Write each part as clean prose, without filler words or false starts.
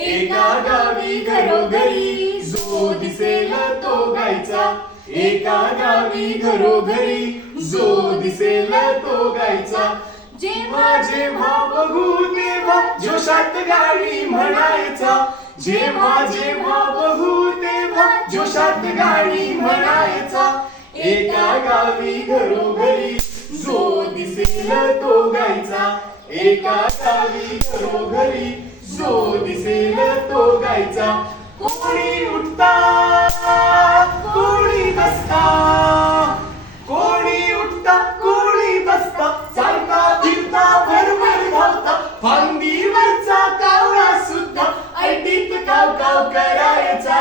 एका गावी घरोघरी जो दिसेल तो गायचा, एका गावी घरोघरी जो दिसेल तो गायचा. जेव्हा जेव्हा बघू तेव्हा जोशात गाणी म्हणायचा, जेव्हा जेव्हा बघू तेव्हा जोशात गाणी म्हणायचा. एका गावी घरोघरी जो दिसेल तो गायचा, एका गावी घरोघरी जो दिसेल तो गायचा. कोणी उठता कोणी बसता, कोणी उठता कोणी बसता, चालता फिरता भरभर धावता, फांदीवरचा कावळा सुद्धा ऐटीत काव काव करायचा.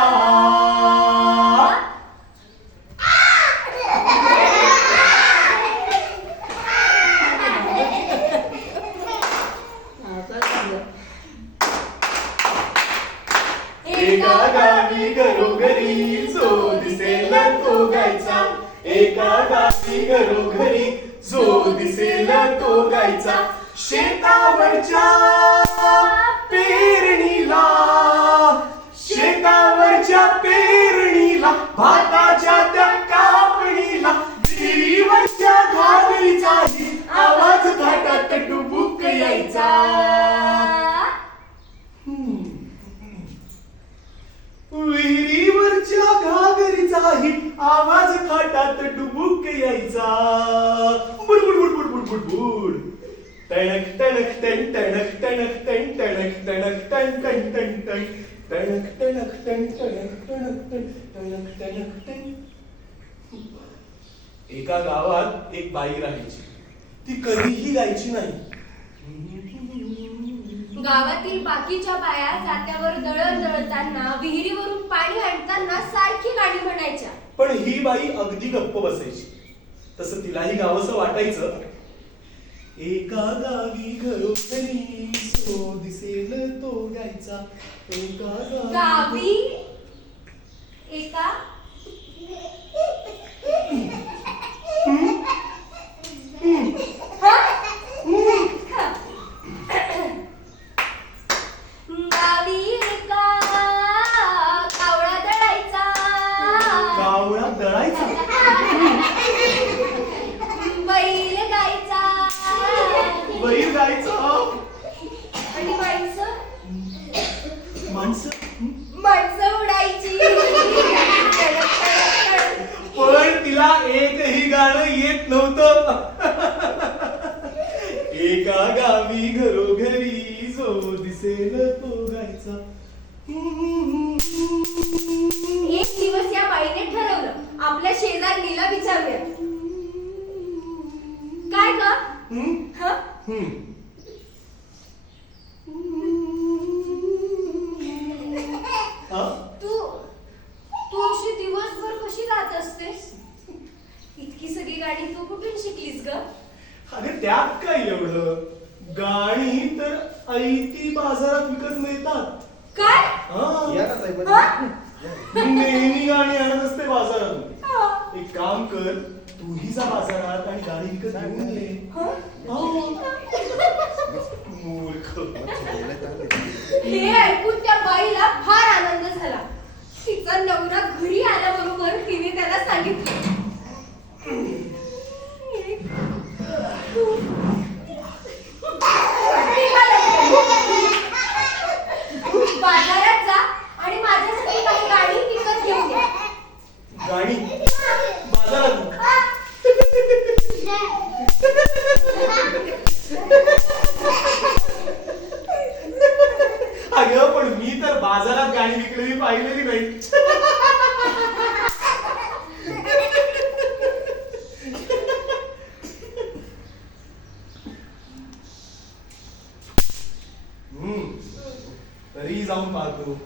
एका गावी घरोघरी जो दिसेल तो गायचा, एका गावी घरोघरी जो दिसेल तो गायचा. शेतावरच्या पेरणीला, शेतावरच्या पेरणीला, भाताच्या त्या कापणीला, विहिरीवरच्या घागरीचाही आवाज घाटात डुबुक यायचा. विहिरीवरच्या घागरीचाही आवाज खाटात डुबुक यायचा. बुडबुड बुडबुड बुडबुड बुड, टणक टणक टण टणक टणक टण टणक टणक टण टण टण टण, टणक टणक टण टणक टणक टण टणक टणक टण. एका गावात एक बाई राहायची, ती कधीही गायची नाही. गावातील बाकीच्या बाया जात्यावर दळण दळताना, विहिरीवरून पाणी आणताना सारखी गाणी म्हणायच्या, पण ही बाई अगदी गप्प बसायची. तसं तिलाही गावंसं वाटायचं. एका गावी घरोघरी जो दिसेल तो गायचा, एका गावी एका गावी एका कावळा दळायचा, कावळा दळायचा, बैल गायचा, बैल गायचा, आणि माणसं माणसं माणसं उडायची. पण तिला एकही गाणं येत नव्हतं. एका गावी घरोघरी जो दिसेल तो गायचा. एक दिवस या बाईने ठरवलं आपल्या शेजारणीला विचारूया. काय ग? तू तू अशी दिवसभर कशी गात असतेस? इतकी सगळी गाणी तू कुठून शिकलीस ग? अरे त्यात काय एवढं, गाणी तर ऐती बाजारात विकत मिळतात. काय? मी नेहमी गाणी आणत असते बाजारातून. एक काम कर, तूही जा बाजारात आणि गाणी विकत घेऊन ये. मूर्ख. हे ऐकून त्या बाईला फार आनंद झाला. तिचा नवरा घरी आल्याबरोबर तिने त्याला सांगितलं, बाजारात जा आणि माझ्यासाठी काही गाणी विकत घेऊन ये. गाणी बाजारात? अगं पण मी तर बाजारात गाणी विकलेली पाहिलेली नाही. तरी जाऊन पाहतो.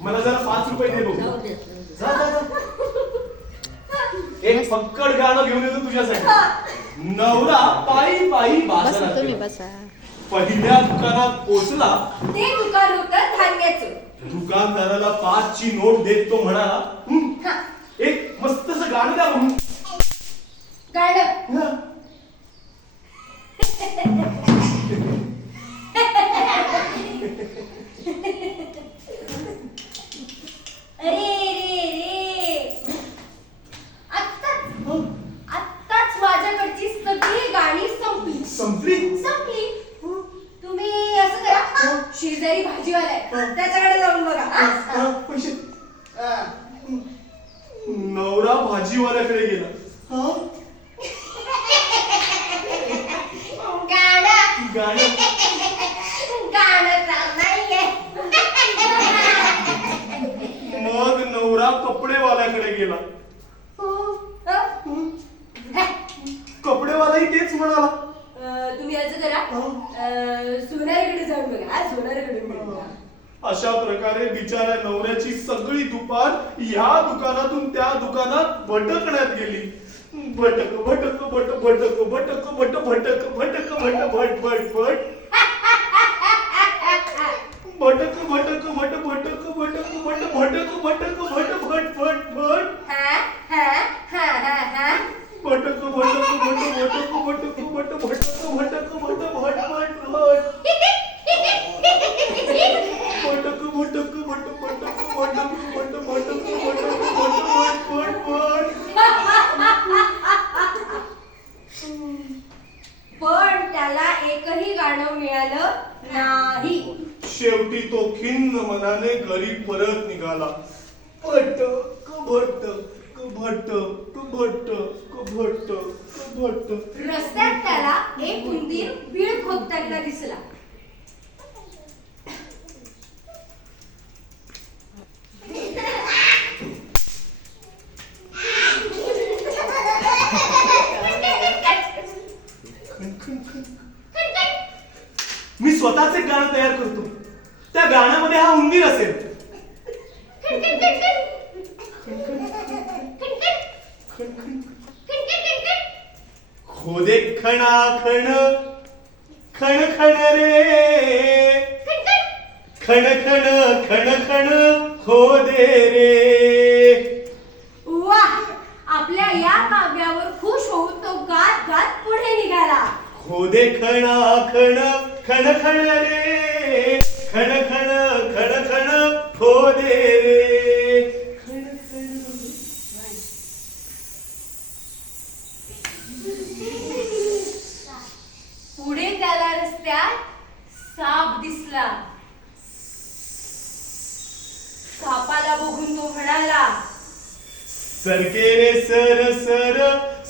मला जरा 5 रुपये दे बघू. जा जा जा. एक फक्कड गाणं घेऊन येतो तुझ्यासाठी. नवरा पायी पायी बाजारात पहिल्या दुकानात पोचला. ते दुकान होतं धान्याचं. दुकानदाराला 5 ची नोट देत तो म्हणाला, एक मस्तस गाणं द्या म्हणून. गाणं म्हणाला. तुम्ही असं करा, सोनारीकडे जाऊन बघा. हा, सोनारीकडे बघा. अशा प्रकारे बिचाऱ्या नवऱ्याची सगळी दुपार या दुकानातून त्या दुकानात भटकण्यात गेली. भटक भटक भट भटक भटक भट भटक भटक भट भट भट भट भटक भटक भट भटक भटक भट भटक भटक भट भट भट भट भटक भटक भट भटक भटक भट भटक भटक भट भट भट भट भटक भटक भट भटक भटक भट भटक भटक भट भट भट. पण त्याला एकही गाणं मिळालं नाही. शेवटी तो खिन्न मनाने घरी परत निघाला. भटक भटक भटक भटक भटक भटक. रस्त्यात त्याला एक उंदीर बीळ खोदताना दिसला. मी स्वतःच एक गाणं तयार करतो. त्या गाण्यामध्ये हा उंदीर असेल. खोदे खणा खण खण खण रे खण खण खण खण खोदे रे. वाह, आपल्या या काव्यावर खुश होऊन तो गात गात पुढे निघाला. खोदे खणा खण खण खण रे खण खण खण खण खोदे रे. खण खण. पुढे त्याला रस्त्यात साप दिसला. सापाला बघून तो म्हणाला, सरके रे सर सर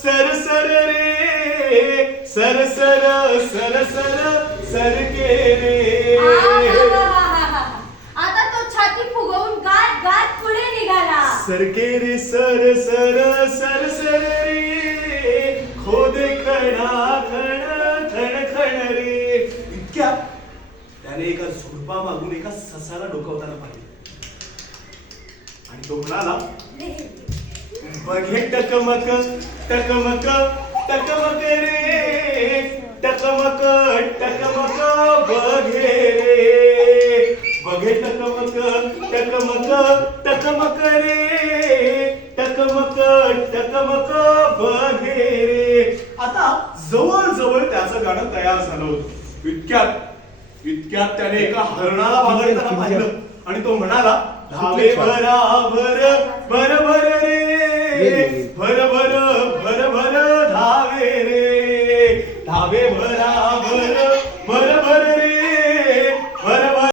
सर सर रे सर सर सर सर सरके रे. आता तो छाती फुगवून गात गात पुढे निघाला. सरके रे सर सर सर सर रे खोदे खणा खण खण खण रे. इतक्या त्याने एका झुडपा मागून एका ससाला डोकावताना पाहिले आणि तो म्हणाला, बघे टकमक टकमक टकमक रे टकमक टकमक बघे रे. बघे टकमक टकमक टकमक रे टकमक टकमक बघे रे. आता जवळ जवळ त्याचं गाणं तयार झालं होतं. इतक्यात त्याने एका हरणाला बागडताना पाहिलं आणि तो म्हणाला, धावे भरा भर भर भर रे भर भर भर भर धावे रे धावे भरा भर